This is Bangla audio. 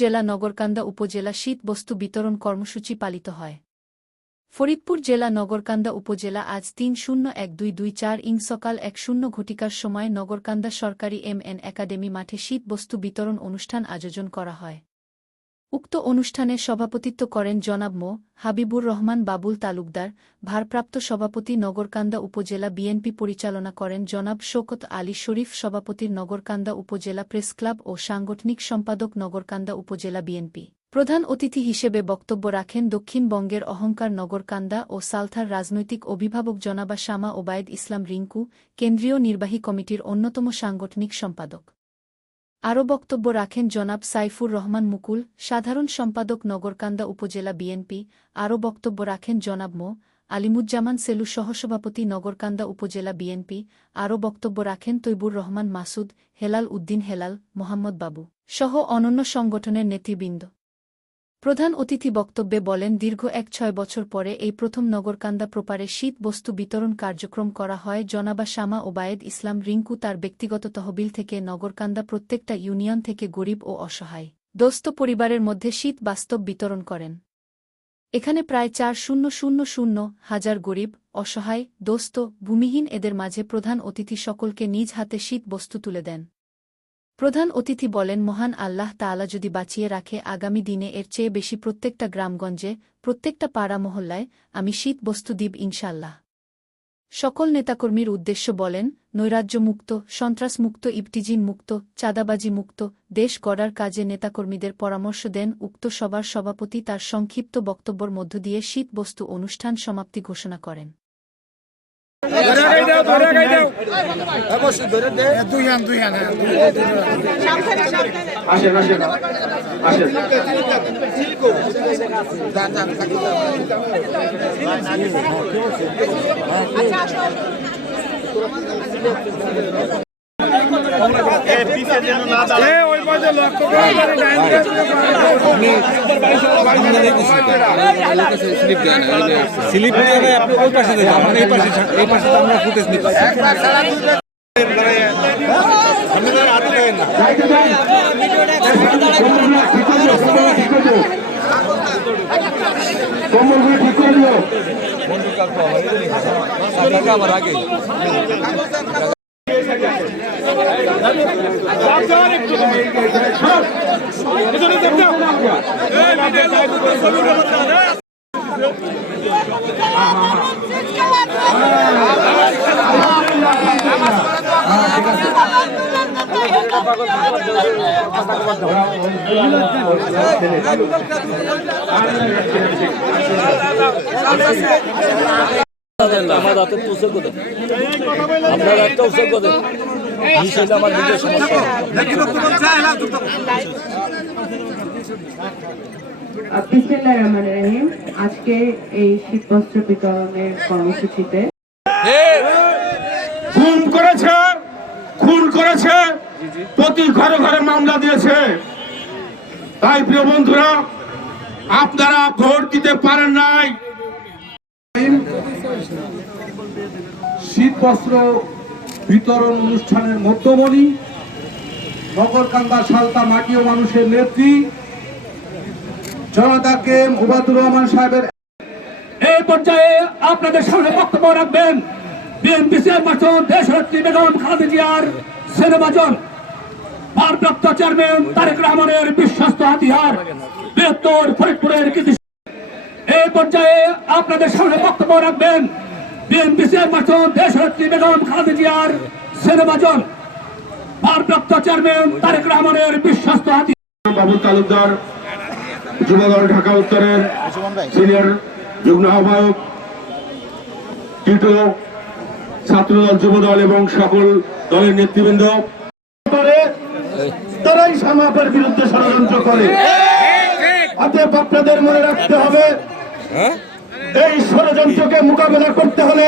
জেলা নগরকান্দা উপজেলা শীত বস্তু বিতরণ কর্মসূচি পালিত হয়। ফরিদপুর জেলা নগরকান্দা উপজেলা আজ ৩-০১-২২-৪ সকাল ১:০০ ঘটিকার সময় নগরকান্দা সরকারি MN একাডেমি মাঠে শীত বস্তু বিতরণ অনুষ্ঠান আয়োজন করা হয়। উক্ত অনুষ্ঠানে সভাপতিত্ব করেন জনাব মো. হাবিবুর রহমান বাবুল তালুকদার, ভারপ্রাপ্ত সভাপতি নগরকান্দা উপজেলা বিএনপি পরিচালনা করেন জনাব শওকত আলী শরীফ, সভাপতির নগরকান্দা উপজেলা প্রেস ক্লাব ও সাংগঠনিক সম্পাদক নগরকান্দা উপজেলা বিএনপি। প্রধান অতিথি হিসেবে বক্তব্য রাখেন দক্ষিণবঙ্গের অহংকার নগরকান্দা ও সালথার রাজনৈতিক অভিভাবক জনাবা শামা ওবায়েদ ইসলাম রিঙ্কু, কেন্দ্রীয় নির্বাহী কমিটির অন্যতম সাংগঠনিক সম্পাদক। আরও বক্তব্য রাখেন জনাব সাইফুর রহমান মুকুল, সাধারণ সম্পাদক নগরকান্দা উপজেলা বিএনপি। আরও বক্তব্য রাখেন জনাব মো. আলিমুজ্জামান সেলু, সহসভাপতি নগরকান্দা উপজেলা বিএনপি। আরও বক্তব্য রাখেন তৈবুর রহমান মাসুদ, হেলাল উদ্দিন হেলাল, মোহাম্মদ বাবু সহ অনন্য সংগঠনের নেতৃবৃন্দ। প্রধান অতিথি বক্তব্যে বলেন, দীর্ঘ ১-৬ বছর পরে এই প্রথম নগরকান্দা প্রপারে শীত বস্তু বিতরণ কার্যক্রম করা হয়। জনাবা শামা ওবায়েদ ইসলাম রিঙ্কু তার ব্যক্তিগত তহবিল থেকে নগরকান্দা প্রত্যেকটা ইউনিয়ন থেকে গরিব ও অসহায় দোস্ত পরিবারের মধ্যে শীত বাস্তব বিতরণ করেন। এখানে প্রায় ৪,০০,০০ হাজার গরিব, অসহায়, দোস্ত, ভূমিহীন এদের মাঝে প্রধান অতিথি সকলকে নিজ হাতে শীত বস্তু তুলে দেন। প্রধান অতিথি বলেন, মহান আল্লাহ তাআলা যদি বাঁচিয়ে রাখে, আগামী দিনে এর চেয়ে বেশি প্রত্যেকটা গ্রামগঞ্জে, প্রত্যেকটা পাড়া মহল্লায় আমি শীত বস্তু দিব ইনশাআল্লাহ। সকল নেতাকর্মীর উদ্দেশ্য বলেন, নৈরাজ্যমুক্ত, সন্ত্রাসমুক্ত, ইবটিজিন মুক্ত, চাঁদাবাজি মুক্ত দেশ গড়ার কাজে নেতাকর্মীদের পরামর্শ দেন। উক্ত সভার সভাপতি তার সংক্ষিপ্ত বক্তব্যের মধ্য দিয়ে শীত বস্তু অনুষ্ঠান সমাপ্তি ঘোষণা করেন। স্লিপ নিয়ে আপনি ওই পাশে যান, মানে এই পাশে আমরা ফুটেজ নিব। আমার আগে আমার হাতে উৎসব করে আপনার একটা উৎসব করে আমার নিজের সমস্যা। আজকে এই শীতবস্ত্র বিতরণের কর্মসূচিতে খুন করেছে, প্রতি ঘরে ঘরে মামলা দিয়েছে। তাই প্রিয় বন্ধুরা, আপনারা ভোট দিতে পারেন নাই। শীতবস্ত্র বিতরণ অনুষ্ঠানের মধ্যমণি নগরকান্দা সালতা মাটি ও মানুষের নেত্রী জনতা কে মুবাদুর রহমান সাহেবের এই পর্যায়ে আপনাদের সামনে বক্তব্য রাখবেন বিএনপি চেয়ারপারসন দেশনেত্রী বেগম খালেদা জিয়ার সেনাবাজন, ভারপ্রাপ্ত চেয়ারম্যান তারেক রহমানের বিশ্বস্ত হাতিয়ার, বৃহত্তর ফরিদপুরের কৃতি। এই পর্যায়ে আপনাদের সামনে বক্তব্য রাখবেন বিএনপি চেয়ারপারসন দেশনেত্রী বেগম খালেদা জিয়ার সেনাবাজন, ভারপ্রাপ্ত চেয়ারম্যান তারেক রহমানের বিশ্বস্ত হাতিয়ার। বাবুল তালুকদার, যুবদল ঢাকা উত্তরের সিনিয়র যুগ্ম আহ্বায়ক, টিটো, ছাত্রদল, যুবদল এবং সকল দলের নেতৃবৃন্দ, তারাই সামাপের বিরুদ্ধে ষড়যন্ত্র করে। অতএব আপনাদের মনে রাখতে হবে, এই ষড়যন্ত্রকে মোকাবেলা করতে হলে